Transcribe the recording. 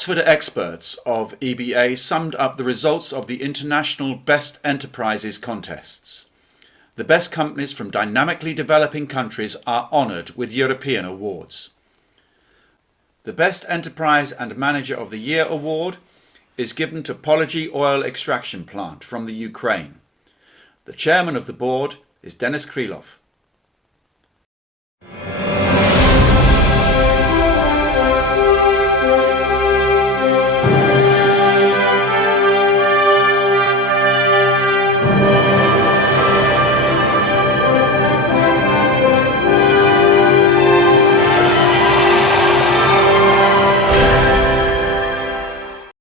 Oxford experts of EBA summed up the results of the International Best Enterprises contests. The best companies from dynamically developing countries are honoured with European awards. The Best Enterprise and Manager of the Year award is given to POLOGY oil extraction plant from the Ukraine. The chairman of the board is Krylov.